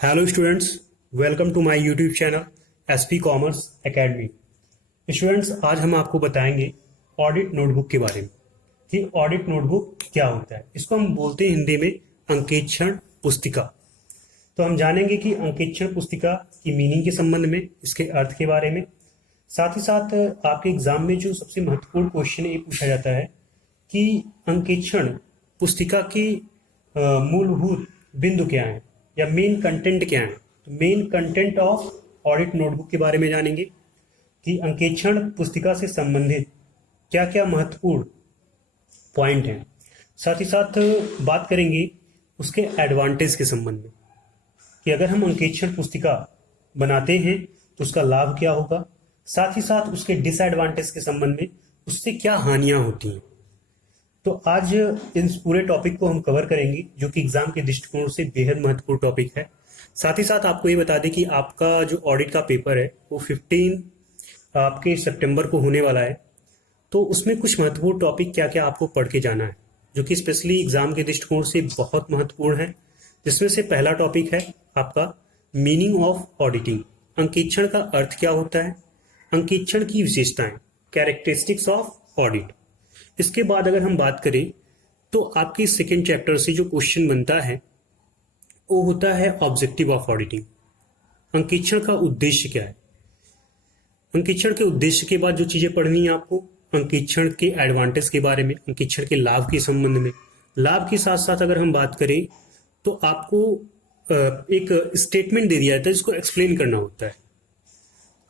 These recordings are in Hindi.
Hello students, welcome to my YouTube channel SP Commerce Academy. Students, आज हम आपको बताएंगे ऑडिट नोटबुक के बारे में कि ऑडिट नोटबुक क्या होता है। इसको हम बोलते हैं हिंदी में अंकेक्षण पुस्तिका। तो हम जानेंगे कि अंकेक्षण पुस्तिका की मीनिंग के संबंध में, इसके अर्थ के बारे में। साथ ही साथ आपके एग्जाम में जो सबसे महत्वपूर्ण क्वेश्चन ये पूछा जाता है कि अंकेक्षण पुस्तिका की मूलभूत बिंदु क्या है या मेन कंटेंट क्या है। तो main content of audit notebook के बारे में जानेंगे कि अंकेक्षण पुस्तिका से संबंधित क्या क्या महत्वपूर्ण पॉइंट हैं। साथ ही साथ बात करेंगे उसके एडवांटेज के संबंध में कि अगर हम अंकेक्षण पुस्तिका बनाते हैं तो उसका लाभ क्या होगा। साथ ही साथ उसके डिसएडवांटेज के संबंध में उससे क्या हानियां होती हैं। तो आज इस पूरे टॉपिक को हम कवर करेंगे जो कि एग्जाम के दृष्टिकोण से बेहद महत्वपूर्ण टॉपिक है। साथ ही साथ आपको ये बता दें कि आपका जो ऑडिट का पेपर है वो 15 आपके सितंबर को होने वाला है। तो उसमें कुछ महत्वपूर्ण टॉपिक क्या क्या आपको पढ़ के जाना है जो कि स्पेशली एग्जाम के दृष्टिकोण से बहुत महत्वपूर्ण है। जिसमें से पहला टॉपिक है आपका मीनिंग ऑफ ऑडिटिंग। अंकेक्षण का अर्थ क्या होता है, अंकेक्षण की विशेषताएं, कैरेक्टरिस्टिक्स ऑफ ऑडिट। इसके बाद अगर हम बात करें तो आपके सेकेंड चैप्टर से जो क्वेश्चन बनता है वो होता है ऑब्जेक्टिव ऑफ ऑडिटिंग। अंकेक्षण का उद्देश्य क्या है। अंकेक्षण के उद्देश्य के बाद जो चीजें पढ़नी है आपको, अंकेक्षण के एडवांटेज के बारे में, अंकेक्षण के लाभ के संबंध में। लाभ के साथ साथ अगर हम बात करें तो आपको एक स्टेटमेंट दे दिया जाता है जिसको एक्सप्लेन करना होता है।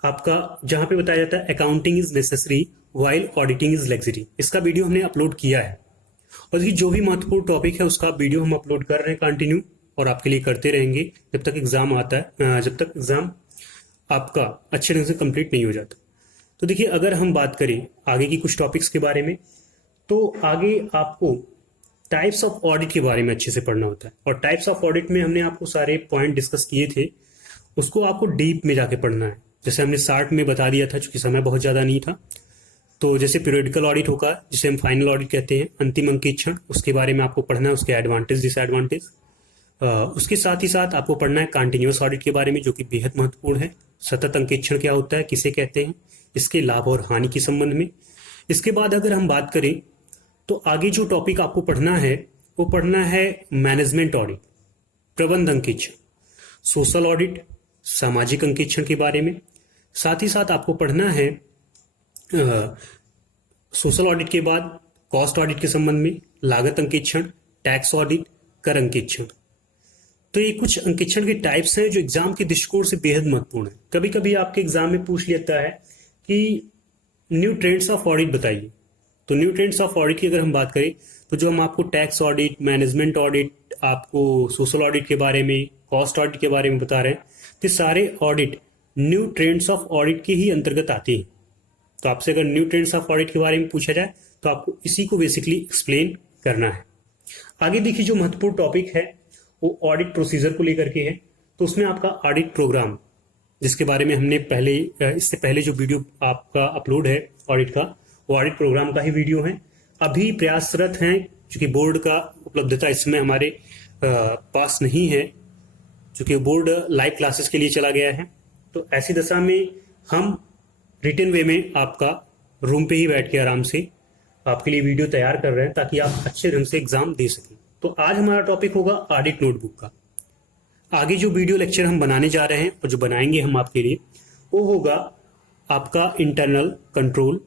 आपका जहां पे बताया जाता है accounting is necessary while auditing is luxury. इसका वीडियो हमने अपलोड किया है और ये जो भी महत्वपूर्ण टॉपिक है उसका वीडियो हम अपलोड कर रहे हैं कंटिन्यू और आपके लिए करते रहेंगे जब तक एग्जाम आता है, जब तक एग्जाम आपका अच्छे ढंग से कंप्लीट नहीं हो जाता। तो देखिए, अगर हम बात करें आगे की कुछ टॉपिक्स के बारे में तो आगे आपको टाइप्स ऑफ ऑडिट के बारे में अच्छे से पढ़ना होता है। और टाइप्स ऑफ ऑडिट में हमने आपको सारे पॉइंट डिस्कस किए थे, उसको आपको डीप में जाके पढ़ना है। जैसे हमने शार्ट में बता दिया था चूंकि समय बहुत ज्यादा नहीं था। तो जैसे पीरियडिकल ऑडिट होगा जिसे हम फाइनल ऑडिट कहते हैं, अंतिम अंकेक्षण, उसके बारे में आपको पढ़ना है, उसके एडवांटेज डिसएडवांटेज। उसके साथ ही साथ आपको पढ़ना है कंटिन्यूअस ऑडिट के बारे में जो कि बेहद महत्वपूर्ण है। सतत अंकेक्षण क्या होता है, किसे कहते हैं, इसके लाभ और हानि के संबंध में। इसके बाद अगर हम बात करें तो आगे जो टॉपिक आपको पढ़ना है वो पढ़ना है मैनेजमेंट ऑडिट, प्रबंध अंकेक्षण, सोशल ऑडिट, सामाजिक अंकेक्षण के बारे में। साथ ही साथ आपको पढ़ना है सोशल ऑडिट के बाद कॉस्ट ऑडिट के संबंध में, लागत अंकेक्षण, टैक्स ऑडिट, कर अंकेक्षण। तो ये कुछ अंकेक्षण के टाइप्स हैं जो एग्जाम के दृष्टिकोण से बेहद महत्वपूर्ण है। कभी कभी आपके एग्जाम में पूछ लेता है कि न्यू ट्रेंड्स ऑफ ऑडिट बताइए। तो न्यू ट्रेंड्स ऑफ ऑडिट की अगर हम बात करें तो जो हम आपको टैक्स ऑडिट, मैनेजमेंट ऑडिट, आपको सोशल ऑडिट के बारे में, कॉस्ट ऑडिट के बारे में बता रहे हैं, तो सारे audit new trends of audit के ही अंतर्गत आते हैं। तो आपसे अगर न्यू ट्रेंड्स ऑफ ऑडिट के बारे में पूछा जाए तो आपको इसी को बेसिकली एक्सप्लेन करना है। आगे देखिए, जो महत्वपूर्ण टॉपिक है वो ऑडिट प्रोसीजर को लेकर के है। तो उसमें आपका ऑडिट प्रोग्राम, जिसके बारे में हमने इससे पहले जो वीडियो आपका अपलोड है ऑडिट का, वो ऑडिट प्रोग्राम का ही वीडियो है। अभी प्रयासरत हैं क्योंकि बोर्ड का उपलब्धता इस समय हमारे पास नहीं है, क्योंकि बोर्ड लाइव क्लासेस के लिए चला गया है। तो ऐसी दशा में हम रिटन वे में आपका रूम पे ही बैठ के आराम से आपके लिए वीडियो तैयार कर रहे हैं ताकि आप अच्छे ढंग से एग्जाम दे सकें। तो आज हमारा टॉपिक होगा ऑडिट नोटबुक का। आगे जो वीडियो लेक्चर हम बनाने जा रहे हैं और जो बनाएंगे हम आपके लिए, वो होगा आपका इंटरनल कंट्रोल,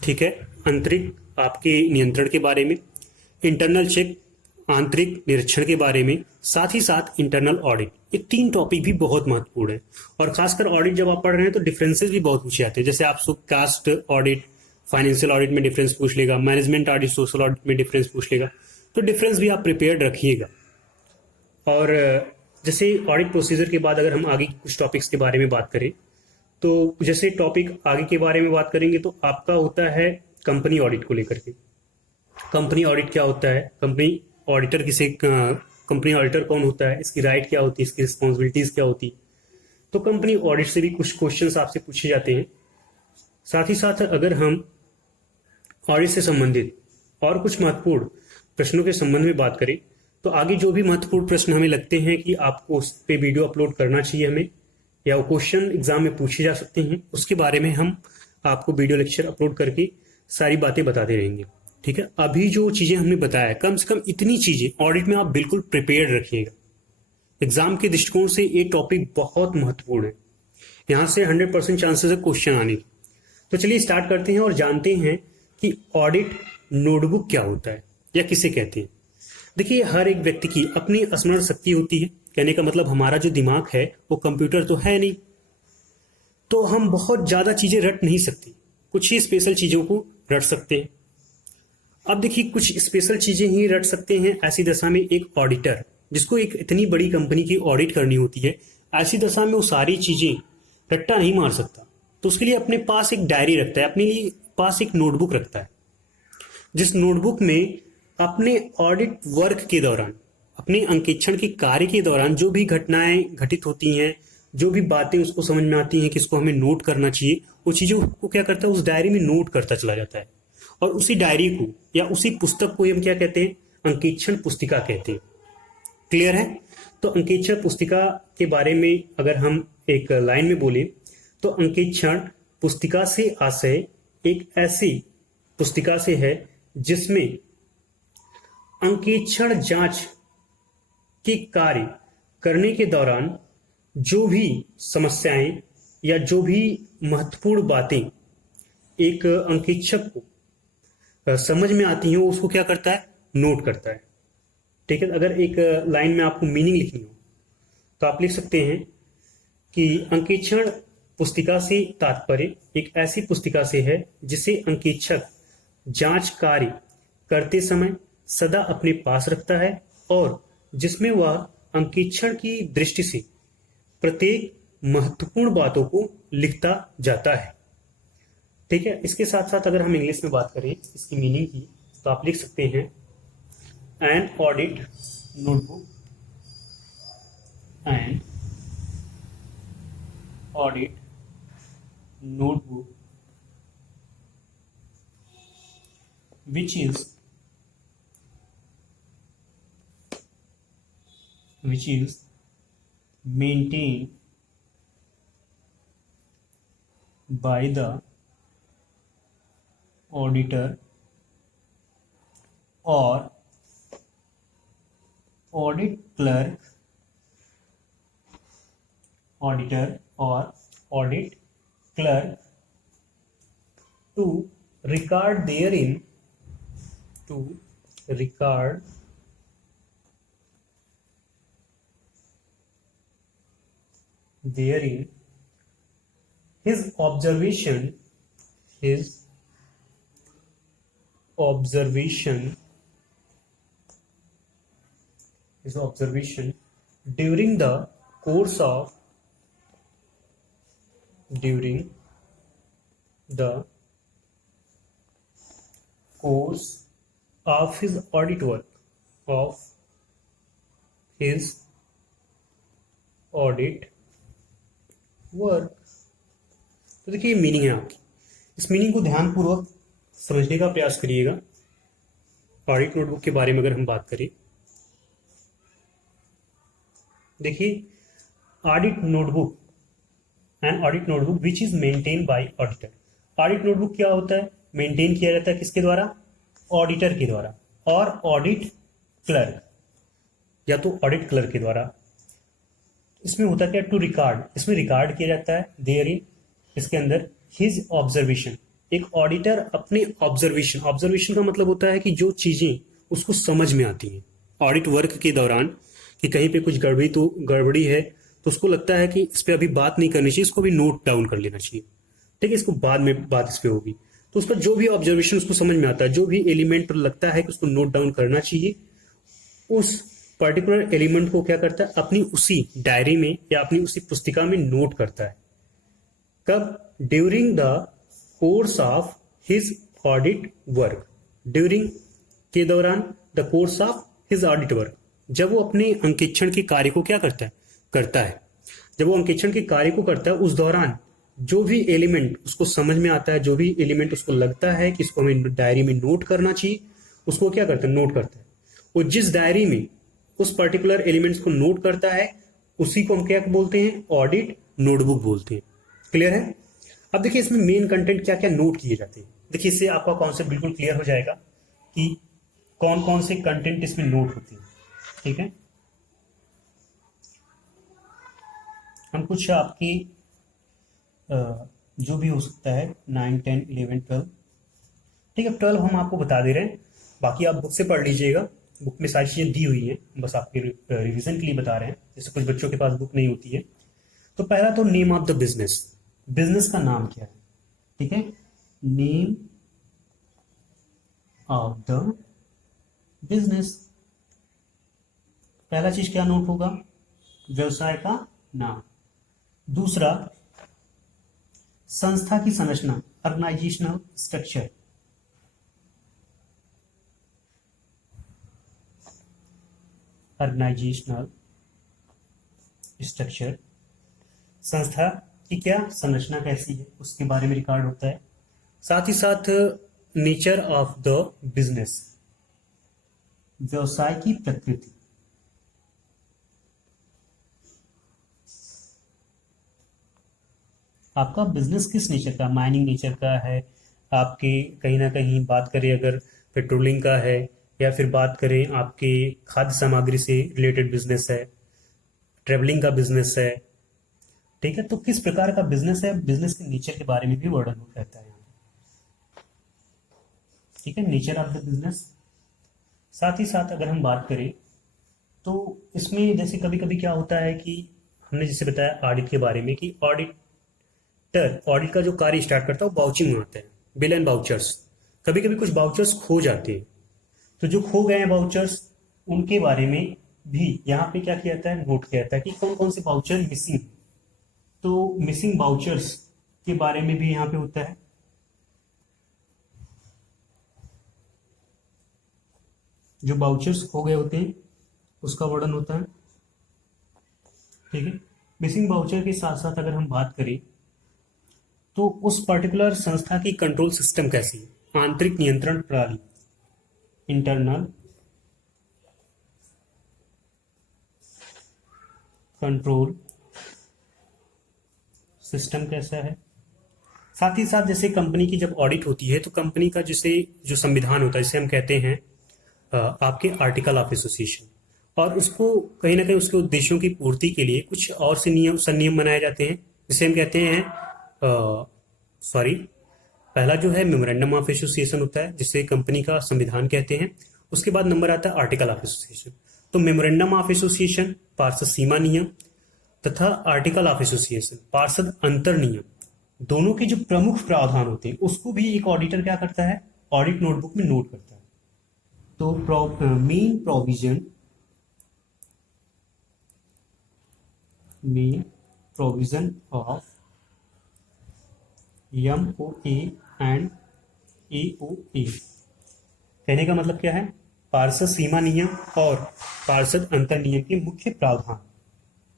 ठीक है, आंतरिक आपके नियंत्रण के बारे में, इंटरनल चेक, आंतरिक निरीक्षण के बारे में, साथ ही साथ इंटरनल ऑडिट। ये तीन टॉपिक भी बहुत महत्वपूर्ण है। और खासकर ऑडिट जब आप पढ़ रहे हैं तो डिफरेंसेस भी बहुत पूछे जाते हैं। जैसे आपसे कास्ट ऑडिट, फाइनेंशियल ऑडिट में डिफरेंस पूछ लेगा, मैनेजमेंट ऑडिट, सोशल ऑडिट में डिफरेंस पूछ लेगा। तो डिफरेंस भी आप प्रिपेयर्ड रखिएगा। और जैसे ऑडिट प्रोसीजर के बाद अगर हम आगे कुछ टॉपिक्स के बारे में बात करें तो जैसे टॉपिक आगे के बारे में बात करेंगे तो आपका होता है कंपनी ऑडिट को लेकर के। कंपनी ऑडिट क्या होता है, कंपनी ऑडिटर कंपनी ऑडिटर कौन होता है, इसकी राइट क्या होती है, इसकी रिस्पॉन्सिबिलिटीज क्या होती। तो कंपनी ऑडिट से भी कुछ क्वेश्चंस आपसे पूछे जाते हैं। साथ ही साथ अगर हम ऑडिट से संबंधित और कुछ महत्वपूर्ण प्रश्नों के संबंध में बात करें तो आगे जो भी महत्वपूर्ण प्रश्न हमें लगते हैं कि आपको उस पे वीडियो अपलोड करना चाहिए हमें, या वो क्वेश्चन एग्जाम में पूछे जा सकते हैं, उसके बारे में हम आपको वीडियो लेक्चर अपलोड करके सारी बातें बताते रहेंगे। ठीक है, अभी जो चीजें हमने बताया, कम से कम इतनी चीजें ऑडिट में आप बिल्कुल प्रिपेयर्ड रखिएगा। एग्जाम के दृष्टिकोण से ये टॉपिक बहुत महत्वपूर्ण है, यहां से 100% चांसेस है क्वेश्चन आने की। तो चलिए स्टार्ट करते हैं और जानते हैं कि ऑडिट नोटबुक क्या होता है या किसे कहते हैं। देखिए, हर एक व्यक्ति की अपनी स्मरण शक्ति होती है। कहने का मतलब हमारा जो दिमाग है वो कंप्यूटर तो है नहीं, तो हम बहुत ज्यादा चीजें रट नहीं सकते, कुछ ही स्पेशल चीजों को रट सकते हैं। अब देखिए, कुछ स्पेशल चीजें ही रट सकते हैं। ऐसी दशा में एक ऑडिटर, जिसको एक इतनी बड़ी कंपनी की ऑडिट करनी होती है, ऐसी दशा में वो सारी चीजें रट्टा नहीं मार सकता, तो उसके लिए अपने पास एक डायरी रखता है, अपने लिए पास एक नोटबुक रखता है, जिस नोटबुक में अपने ऑडिट वर्क के दौरान, अपने अंकेक्षण के कार्य के दौरान जो भी घटनाएं घटित होती हैं, जो भी बातें उसको समझ में आती हैं कि इसको हमें नोट करना चाहिए, वो चीजों को क्या करता है, उस डायरी में नोट करता चला जाता है। और उसी डायरी को या उसी पुस्तक को हम क्या कहते हैं, अंकेक्षण पुस्तिका कहते हैं। क्लियर है? तो अंकेक्षण पुस्तिका के बारे में अगर हम एक लाइन में बोले तो अंकेक्षण पुस्तिका से आशय एक ऐसी पुस्तिका से है जिसमें अंकेक्षण जांच के कार्य करने के दौरान जो भी समस्याएं या जो भी महत्वपूर्ण बातें एक अंकेक्षक को समझ में आती हैं, उसको क्या करता है, नोट करता है। ठीक है, अगर एक लाइन में आपको मीनिंग लिखनी हो तो आप लिख सकते हैं कि अंकेक्षण पुस्तिका से तात्पर्य एक ऐसी पुस्तिका से है जिसे अंकेक्षक जांच कार्य करते समय सदा अपने पास रखता है और जिसमें वह अंकेक्षण की दृष्टि से प्रत्येक महत्वपूर्ण बातों को लिखता जाता है। ठीक है, इसके साथ साथ अगर हम इंग्लिश में बात करें इसकी मीनिंग की, तो आप लिख सकते हैं an audit notebook, an audit notebook which is maintained by the auditor or audit clerk, auditor or audit clerk to record therein his observation during the course of his audit work, तो देखिए ये मीनिंग है आपकी। इस मीनिंग को ध्यानपूर्वक समझने का प्रयास करिएगा। ऑडिट नोटबुक के बारे में अगर हम बात करें, देखिए audit notebook and audit notebook which is maintain by auditor. Audit notebook क्या होता है, मेंटेन किया जाता है किसके द्वारा, ऑडिटर के द्वारा, और ऑडिट क्लर्क या तो ऑडिट क्लर्क के द्वारा। इसमें होता क्या, टू रिकॉर्ड, इसमें रिकॉर्ड किया जाता है देयर इन, इसके अंदर हिज ऑब्जर्वेशन, एक ऑडिटर अपने ऑब्जर्वेशन का मतलब होता है कि जो चीजें उसको समझ में आती हैं ऑडिट वर्क के दौरान, कि कहीं पे कुछ गड़बड़ी है तो उसको लगता है कि इस पे अभी बात नहीं करनी चाहिए, इसको भी नोट डाउन कर लेना चाहिए। ठीक है, इसको बाद में बात इस पे होगी। तो उसका जो भी ऑब्जर्वेशन उसको समझ में आता है, जो भी एलिमेंट पर लगता है कि उसको नोट डाउन करना चाहिए, उस पर्टिकुलर एलिमेंट को क्या करता है, अपनी उसी डायरी में या अपनी उसी पुस्तिका में नोट करता है। कब, during the course of his audit work, during के दौरान, the course of his audit work, जब वो अपने अंकेक्षण के कार्य को क्या करता है, जब वो अंकेक्षण के कार्य को करता है, उस दौरान जो भी एलिमेंट उसको समझ में आता है, जो भी एलिमेंट उसको लगता है कि इसको हमें डायरी में नोट करना चाहिए, उसको क्या करता है, नोट करता है। वो जिस डायरी में उस पर्टिकुलर एलिमेंट्स को नोट करता है, उसी को हम क्या बोलते हैं, ऑडिट नोटबुक बोलते हैं। क्लियर है? अब देखिए इसमें मेन कंटेंट क्या क्या नोट किए जाते हैं। देखिए इससे आपका कॉन्सेप्ट बिल्कुल क्लियर हो जाएगा कि कौन कौन से कंटेंट इसमें नोट होते हैं। ठीक है, हम कुछ आपकी जो भी हो सकता है 9, 10, 11, 12, ठीक है 12 हम आपको बता दे रहे हैं, बाकी आप बुक से पढ़ लीजिएगा। बुक में सारी चीज़ें दी हुई हैं, बस आपके रिवीजन के लिए बता रहे हैं, जैसे कुछ बच्चों के पास बुक नहीं होती है। तो पहला तो name of the business, business का नाम क्या है। ठीक है, नेम ऑफ द बिजनेस, पहला चीज क्या नोट होगा, व्यवसाय का नाम। दूसरा, संस्था की संरचना, ऑर्गेनाइजेशनल स्ट्रक्चर। ऑर्गेनाइजेशनल स्ट्रक्चर, संस्था की क्या संरचना कैसी है उसके बारे में रिकॉर्ड होता है। साथ ही साथ नेचर ऑफ द बिजनेस, व्यवसाय की प्रकृति। आपका बिजनेस किस नेचर का, माइनिंग नेचर का है, आपके कहीं ना कहीं बात करें अगर पेट्रोलिंग का है, या फिर बात करें आपके खाद्य सामग्री से रिलेटेड बिजनेस है, ट्रेवलिंग का बिजनेस है। ठीक है, तो किस प्रकार का बिजनेस है, बिजनेस के नेचर के बारे में भी वर्णन रहता है यहाँ पे। ठीक है, नेचर ऑफ द बिजनेस। साथ ही साथ अगर हम बात करें तो इसमें जैसे कभी कभी क्या होता है कि हमने जैसे बताया ऑडिट के बारे में कि ऑडिट का जो कार्य स्टार्ट करता है वो बाउचिंग में आता है, बिल एंड बाउचर्स। कभी कभी कुछ बाउचर्स खो जाते हैं, तो जो खो गए हैं बाउचर्स उनके बारे में भी यहाँ पे क्या किया जाता है, नोट किया जाता है कि कौन कौन से बाउचर मिसिंग। तो मिसिंग बाउचर्स के बारे में भी यहाँ पे होता है। जो बाउचर्स खो गए होते हैं उसका वर्णन होता है। ठीक है, मिसिंग बाउचर के साथ साथ अगर हम बात करें तो उस पर्टिकुलर संस्था की कंट्रोल सिस्टम कैसी है, आंतरिक नियंत्रण प्रणाली, इंटरनल कंट्रोल सिस्टम कैसा है। साथ ही साथ जैसे कंपनी की जब ऑडिट होती है तो कंपनी का जैसे जो संविधान होता है जिसे हम कहते हैं आपके आर्टिकल ऑफ एसोसिएशन, और उसको कहीं ना कहीं उसके उद्देश्यों की पूर्ति के लिए कुछ और से नियम संनियम बनाए जाते हैं, जिसे हम कहते हैं सॉरी पहला जो है मेमोरेंडम ऑफ एसोसिएशन होता है जिसे कंपनी का संविधान कहते हैं। उसके बाद नंबर आता है आर्टिकल ऑफ एसोसिएशन। तो मेमोरेंडम ऑफ एसोसिएशन पार्षद सीमा नियम तथा आर्टिकल ऑफ एसोसिएशन पार्षद अंतर नियम, दोनों के जो प्रमुख प्रावधान होते हैं उसको भी एक ऑडिटर क्या करता है, ऑडिट नोटबुक में नोट करता है। तो main provision of MOA and AOA, कहने का मतलब क्या है, पार्षद सीमा नियम और पार्षद अंतर नियम के मुख्य प्रावधान।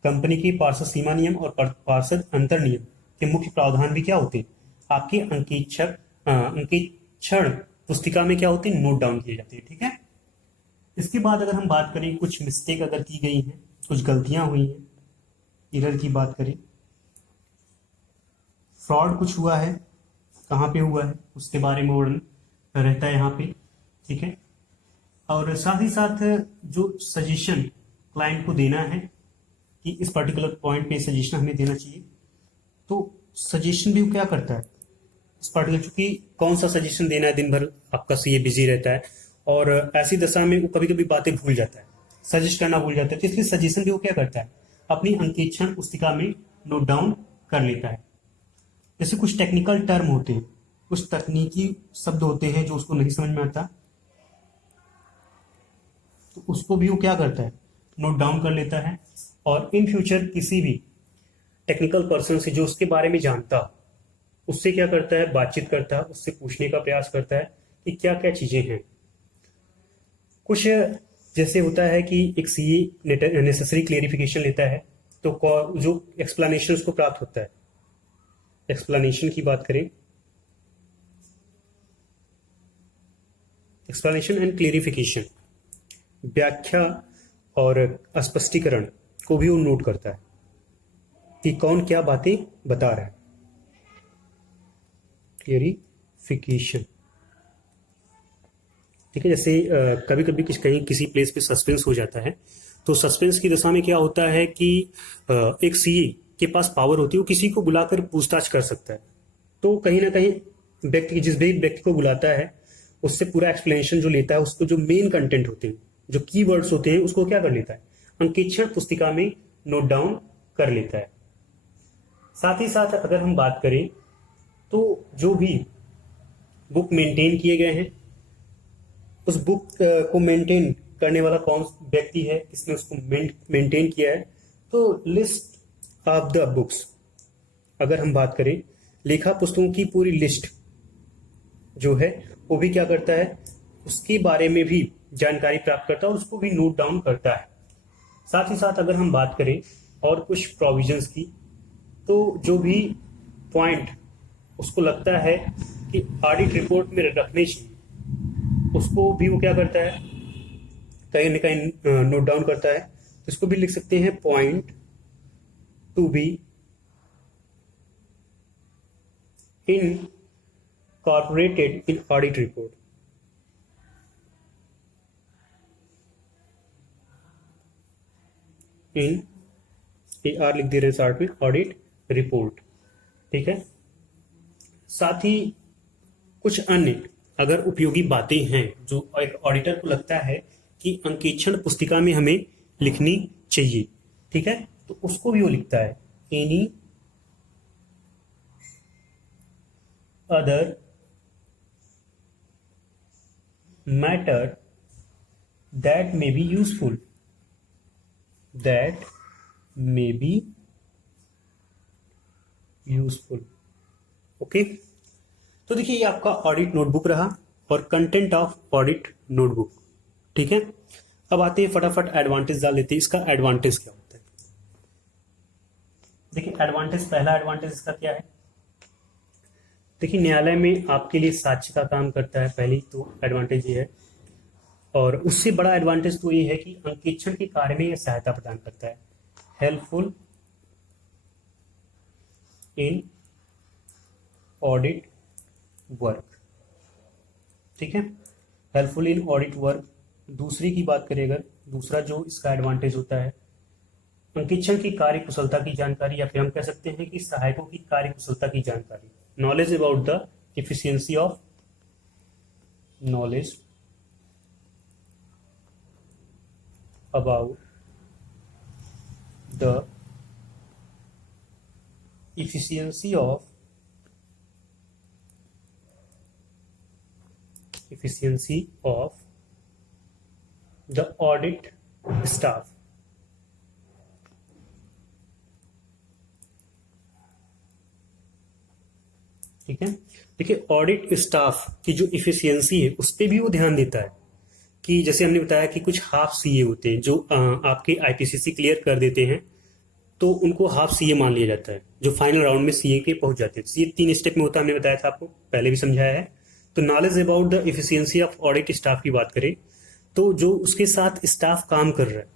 कंपनी की पार्षद सीमा नियम और पार्षद अंतर नियम के मुख्य प्रावधान भी क्या होते हैं, आपके अंकेक्षण पुस्तिका में क्या होते हैं, नोट डाउन किए जाते हैं। ठीक है, इसके बाद अगर हम बात करें कुछ मिस्टेक अगर की गई है, कुछ गलतियां हुई हैं, एरर की बात करें, फ्रॉड कुछ हुआ है, कहाँ पे हुआ है उसके बारे में वर्णन रहता है यहाँ पे। ठीक है, और साथ ही साथ जो सजेशन क्लाइंट को देना है कि इस पर्टिकुलर पॉइंट पे सजेशन हमें देना चाहिए, तो सजेशन भी वो क्या करता है इस पर्टिकुलर, चूंकि कौन सा सजेशन देना है, दिन भर आपका सीए बिजी रहता है और ऐसी दशा में वो कभी कभी बातें भूल जाता है, सजेस्ट करना भूल जाता है, तो इसलिए सजेशन भी वो क्या करता है, अपनी अंकेक्षण पुस्तिका में नोट डाउन कर लेता है। जैसे कुछ टेक्निकल टर्म होते हैं, कुछ तकनीकी शब्द होते हैं जो उसको नहीं समझ में आता, तो उसको भी वो क्या करता है, नोट डाउन कर लेता है। और इन फ्यूचर किसी भी टेक्निकल पर्सन से जो उसके बारे में जानता उससे क्या करता है, बातचीत करता है, उससे पूछने का प्रयास करता है कि क्या क्या चीजें हैं। कुछ जैसे होता है कि एक सीए नेसेसरी क्लेरिफिकेशन लेता है, तो जो एक्सप्लेनेशन उसको प्राप्त होता है, एक्सप्लेनेशन की बात करें, एक्सप्लेनेशन एंड क्लेरिफिकेशन, व्याख्या और स्पष्टीकरण को भी वो नोट करता है कि कौन क्या बातें बता रहा है। क्लेरिफिकेशन, ठीक है। जैसे कभी कभी कहीं किसी प्लेस पे सस्पेंस हो जाता है, तो सस्पेंस की दशा में क्या होता है कि एक सीए के पास पावर होती है, वो किसी को बुलाकर पूछताछ कर सकता है। तो कहीं ना कहीं व्यक्ति, जिस भी व्यक्ति को बुलाता है, उससे पूरा एक्सप्लेनेशन जो लेता है, उसको जो मेन कंटेंट होते हैं, जो कीवर्ड्स होते हैं, उसको क्या कर लेता है, अंकेक्षण पुस्तिका में नोट डाउन कर लेता है। साथ ही साथ अगर हम बात करें तो जो भी बुक मेंटेन किए गए हैं, उस बुक को मेंटेन करने वाला कौन व्यक्ति है, किसने उसको मेंटेन किया है, तो लिस्ट ऑफ द बुक्स, अगर हम बात करें लेखा पुस्तकों की पूरी लिस्ट जो है, वो भी क्या करता है, उसके बारे में भी जानकारी प्राप्त करता है और उसको भी नोट डाउन करता है। साथ ही साथ अगर हम बात करें और कुछ प्रोविजंस की, तो जो भी पॉइंट उसको लगता है कि ऑडिट रिपोर्ट में रखने चाहिए, उसको भी वो क्या करता है, कहीं ना कहीं नोट डाउन करता है। तो इसको भी लिख सकते हैं point to be incorporated in audit report। In AR लिख दे रहे साथ में, ऑडिट रिपोर्ट, ठीक है। साथ ही कुछ अन्य अगर उपयोगी बातें हैं जो एक ऑडिटर को लगता है कि अंकेक्षण पुस्तिका में हमें लिखनी चाहिए, ठीक है, तो उसको भी वो लिखता है। Any other matter that may be useful, that may be useful, okay. तो देखिए ये आपका ऑडिट नोटबुक रहा और कंटेंट ऑफ ऑडिट नोटबुक, ठीक है। अब आते हैं फटाफट एडवांटेज डाल लेते हैं। इसका एडवांटेज क्या होता है, देखिए एडवांटेज, पहला एडवांटेज इसका क्या है, देखिए न्यायालय में आपके लिए साक्ष्य का काम करता है, पहली तो एडवांटेज ये है। और उससे बड़ा एडवांटेज तो ये है कि अंकेक्षण के कार्य में यह सहायता प्रदान करता है, हेल्पफुल इन ऑडिट वर्क, ठीक है, हेल्पफुल इन ऑडिट वर्क। दूसरी की बात करें अगर, दूसरा जो इसका एडवांटेज होता है, अंकेक्षण की कार्य कुशलता की जानकारी, या फिर हम कह सकते हैं कि सहायकों की कार्य कुशलता की जानकारी, knowledge about the efficiency of, knowledge about the efficiency of the audit staff, ठीक है। देखिए ऑडिट स्टाफ की जो इफिशियंसी है उस पर भी वो ध्यान देता है कि जैसे हमने बताया कि कुछ हाफ सीए होते हैं जो आपके आईपीसीसी क्लियर कर देते हैं, तो उनको हाफ सीए मान लिया जाता है, जो फाइनल राउंड में सीए के पहुंच जाते हैं। सीए 3 स्टेप में होता है, हमने बताया था आपको, पहले भी समझाया है। तो knowledge about the efficiency of audit staff की बात करें तो जो उसके साथ स्टाफ काम कर रहा है,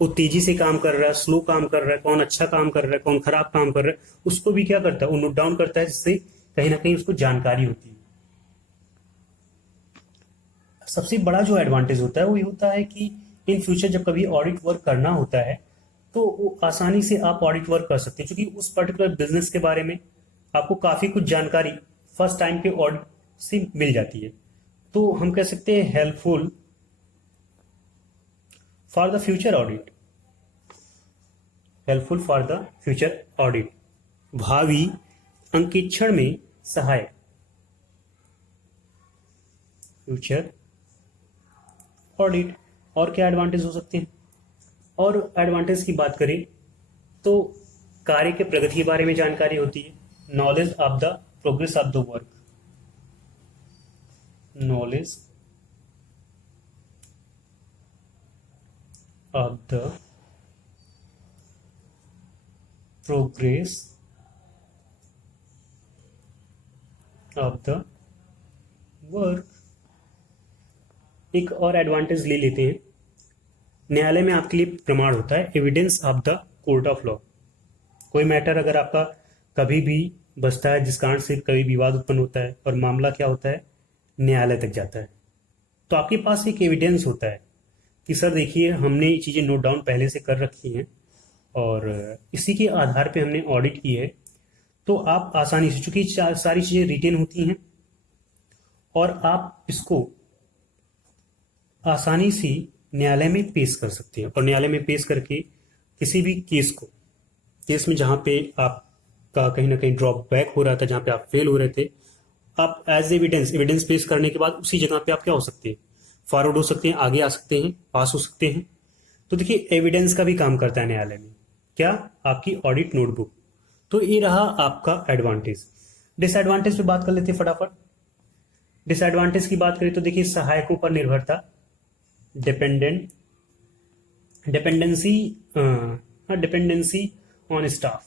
वो तेजी से काम कर रहा है, स्लो काम कर रहा है, कौन अच्छा काम कर रहा है, कौन खराब काम कर रहा है, उसको भी क्या करता है, वो नोट डाउन करता है, जिससे कहीं ना कहीं उसको जानकारी होती है। सबसे बड़ा जो एडवांटेज होता है वो ये होता है कि इन फ्यूचर जब कभी ऑडिट वर्क करना होता है तो वो आसानी से आप ऑडिट वर्क कर सकते हैं, क्योंकि उस पर्टिकुलर बिजनेस के बारे में आपको काफी कुछ जानकारी फर्स्ट टाइम के ऑडिट से मिल जाती है। तो हम कह सकते हैं helpful for the future audit, helpful for the future audit, भावी अंकेक्षण में सहायक, फ्यूचर ऑडिट। और क्या एडवांटेज हो सकते हैं, और एडवांटेज की बात करें तो कार्य के प्रगति के बारे में जानकारी होती है, knowledge of the progress of the work, knowledge of the progress of the work. एक और एडवांटेज ले लेते हैं, न्यायालय में आपके लिए प्रमाण होता है, evidence of the court of law. कोई मैटर अगर आपका कभी भी बचता है जिस कारण से कभी विवाद उत्पन्न होता है और मामला क्या होता है, न्यायालय तक जाता है, तो आपके पास एक एविडेंस होता है कि सर देखिए हमने ये चीज़ें नोट डाउन पहले से कर रखी हैं और इसी के आधार पे हमने ऑडिट की है। तो आप आसानी से, चूंकि सारी चीज़ें रिटेन होती हैं और आप इसको आसानी से न्यायालय में पेश कर सकते हैं और न्यायालय में पेश करके किसी भी केस में जहाँ पे आपका कहीं ना कहीं ड्रॉप बैक हो रहा था, जहाँ पे आप फेल हो रहे थे, आप एज एविडेंस पेश करने के बाद उसी जगह पे आप क्या हो सकते हैं, फॉरवर्ड हो सकते हैं, आगे आ सकते हैं, पास हो सकते हैं। तो देखिए एविडेंस का भी काम करता है न्यायालय में, क्या, आपकी ऑडिट नोटबुक। तो ये रहा आपका एडवांटेज। डिसएडवांटेज पे बात कर लेते हैं फटाफट। डिसएडवांटेज की बात करें तो देखिए सहायकों पर निर्भरता, dependency on staff,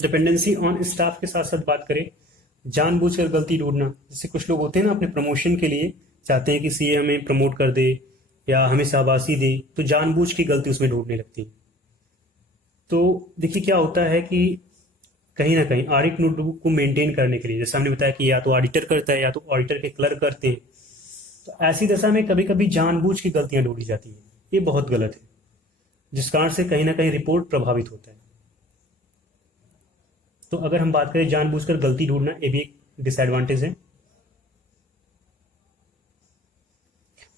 dependency on staff के साथ साथ बात करें जानबूझकर गलती ढूंढना। जैसे कुछ लोग होते हैं ना, अपने प्रमोशन के लिए चाहते हैं कि सीए हमें प्रमोट कर दे या हमें शाबाशी दे, तो जानबूझ की गलती उसमें ढूंढने लगती है। तो देखिए क्या होता है कि कहीं ना कहीं ऑडिट नोटबुक को मेंटेन करने के लिए, जैसे हमने बताया कि या तो ऑडिटर करता है या तो ऑडिटर के क्लर्क करते हैं, तो ऐसी दशा में कभी कभी जानबूझ की गलतियां ढूंढी जाती है। ये बहुत गलत है, जिस कारण से कहीं ना कहीं रिपोर्ट प्रभावित होता है। तो अगर हम बात करें जानबूझकर गलती ढूंढना, ये भी एक डिसएडवांटेज है।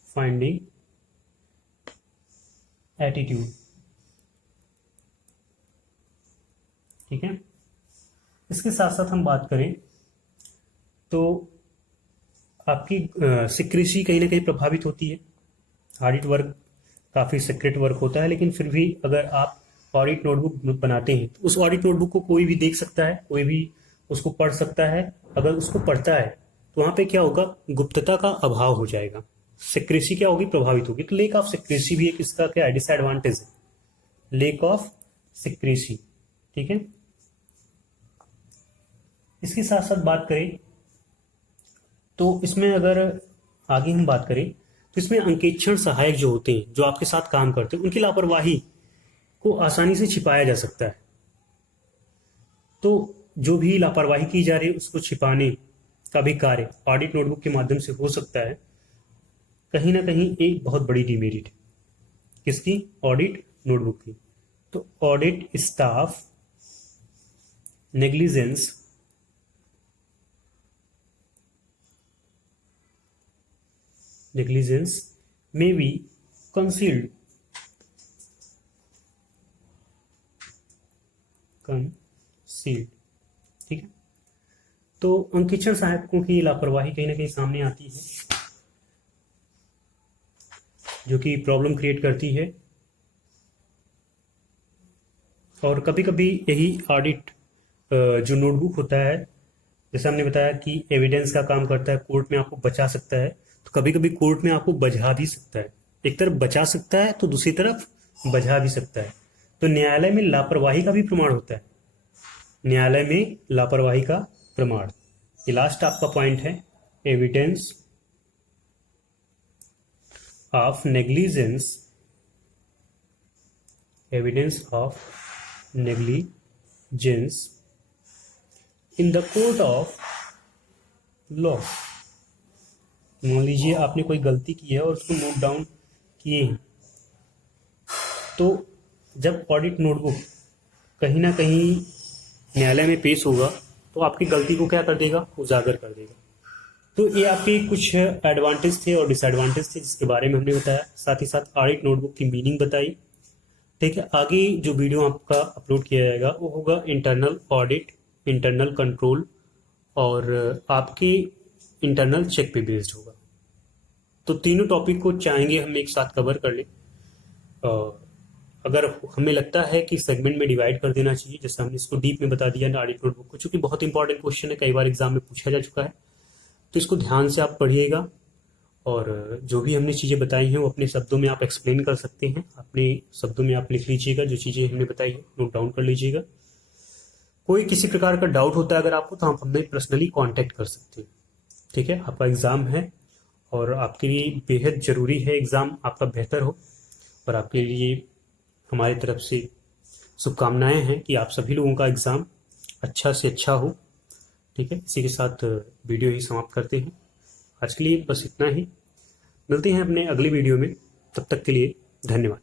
फाइंडिंग एटीट्यूड, ठीक है। इसके साथ साथ हम बात करें तो आपकी सिक्रेसी कहीं ना कहीं प्रभावित होती है। ऑडिट वर्क काफ़ी सीक्रेट वर्क होता है, लेकिन फिर भी अगर आप ऑडिट नोटबुक बनाते हैं तो उस ऑडिट नोटबुक को कोई भी देख सकता है, कोई भी उसको पढ़ सकता है। अगर उसको पढ़ता है तो वहाँ पे क्या होगा, गुप्तता का अभाव हो जाएगा, सिक्रेसी क्या होगी, प्रभावित होगी। तो लेक ऑफ सिक्रेसी भी एक इसका क्या है, डिसएडवांटेज है, लेक ऑफ सिक्रेसी, ठीक है। इसके साथ साथ बात करें तो इसमें अगर आगे हम बात करें तो इसमें अंकेक्षण सहायक जो होते हैं, जो आपके साथ काम करते हैं, उनकी लापरवाही को आसानी से छिपाया जा सकता है। तो जो भी लापरवाही की जा रही है उसको छिपाने का भी कार्य ऑडिट नोटबुक के माध्यम से हो सकता है। कहीं ना कहीं एक बहुत बड़ी डिमेरिट है किसकी, ऑडिट नोटबुक की। तो audit staff negligence may be concealed, ठीक है। तो अंकेक्षण सहायकों की लापरवाही कहीं ना कहीं सामने आती है, जो कि प्रॉब्लम क्रिएट करती है। और कभी कभी यही ऑडिट जो नोटबुक होता है, जैसे हमने बताया कि एविडेंस का काम करता है, कोर्ट में आपको बचा सकता है, तो कभी कभी कोर्ट में आपको बजा भी सकता है। एक तरफ बचा सकता है तो दूसरी तरफ बजा भी सकता है। तो न्यायालय में लापरवाही का भी प्रमाण होता है, न्यायालय में लापरवाही का प्रमाण। ये लास्ट आपका पॉइंट है, evidence of negligence, evidence of negligence in the court of law. मान लीजिए आपने कोई गलती की है और उसको नोट डाउन किए हैं, तो जब ऑडिट नोटबुक कहीं ना कहीं न्यायालय में पेश होगा तो आपकी गलती को क्या कर देगा, उजागर कर देगा। तो ये आपके कुछ एडवांटेज थे और डिसएडवांटेज थे जिसके बारे में हमने बताया, साथ ही साथ ऑडिट नोटबुक की मीनिंग बताई, ठीक है। आगे जो वीडियो आपका अपलोड किया जाएगा वो होगा इंटरनल ऑडिट, इंटरनल कंट्रोल और आपके इंटरनल चेक पे बेस्ड होगा। तो तीनों टॉपिक को चाहेंगे हम एक साथ कवर कर लें। अगर हमें लगता है कि सेगमेंट में डिवाइड कर देना चाहिए, जैसे हमने इसको डीप में बता दिया ना ऑडिट नोटबुक को, चूंकि बहुत इंपॉर्टेंट क्वेश्चन है, कई बार एग्जाम में पूछा जा चुका है, तो इसको ध्यान से आप पढ़िएगा और जो भी हमने चीज़ें बताई हैं वो अपने शब्दों में आप एक्सप्लेन कर सकते हैं, अपने शब्दों में आप लिख लीजिएगा, जो चीज़ें हमने बताई है नोट डाउन कर लीजिएगा। कोई किसी प्रकार का डाउट होता है अगर आपको, तो आप हमें पर्सनली कांटेक्ट कर सकते हैं। ठीक है, आपका एग्ज़ाम है और आपके लिए बेहद ज़रूरी है एग्ज़ाम आपका बेहतर हो, और आपके लिए हमारी तरफ से शुभकामनाएं हैं कि आप सभी लोगों का एग्ज़ाम अच्छा से अच्छा हो। ठीक है, इसी के साथ वीडियो ही समाप्त करते हैं। आज के लिए बस इतना ही, मिलते हैं अपने अगली वीडियो में, तब तक के लिए धन्यवाद।